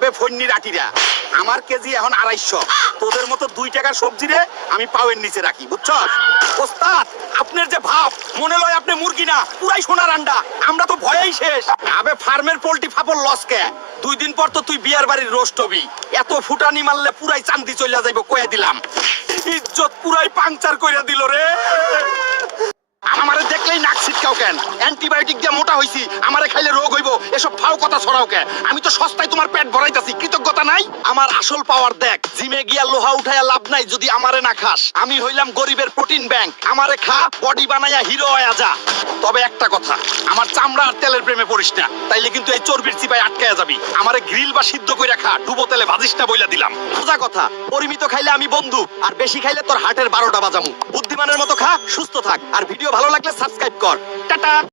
আবে ফন্নি রাটিরা আমার কেজি এখন 250, তোদের মতো 2 টাকার সবজি রে আমি পাওয়ের নিচে রাখি, বুঝছস? ওস্তাদ আপনার যে ভাব মনে লয় আপনি মুরগি না পুরাই সোনার আন্ডা, আমরা তো ভয়েই শেষ। আবে ফার্মের পোল্ট্রি ফাপর লস কে, 2 দিন পর তো তুই বিয়ার বাড়ির রোস্ট হবি, এত ফুটানি মারলে পুরাই চান্দি চলে যাইব কয়ে দিলাম। ইজ্জত পুরাই পাংচার কইরা দিল রে। আমারে দেখলেই নাক ছিটকাও কেন? অ্যান্টিবায়োটিক দিয়ে মোটা হইছি, আমারে খাইলে রোগ হইব, এসব ফাও কথা ছড়াও কেন? আমি তো সস্তায় তোমার পেট ভরাইতাছি, কৃতজ্ঞতা নাই? আমার আসল পাওয়ার দেখ, জিমে গিয়া লোহা উঠায়া লাভ নাই যদি আমারে না খাস। আমি হইলাম গরিবের প্রোটিন ব্যাংক, আমারে খা বডি বানায়া হিরো হয়ে যা। তবে একটা কথা, আমার চামড়া আর তেলের প্রেমে পড়িস না, তাইলে কিন্তু এই চর্বির চিপায় আটকায়া যাবি। আমারে গ্রিল বা সিদ্ধ কইরা খা, ডুবো তেলে ভাজিস না বইলা দিলাম। সোজা কথা, পরিমিত খাইলে আমি বন্ধু, আর বেশি খাইলে তোর হার্টের 12টা বাজামু। বুদ্ধিমানের মতো খা, সুস্থ থাক, আর ভিডিও ভালো লাগলে সাবস্ক্রাইব কর। টাটা।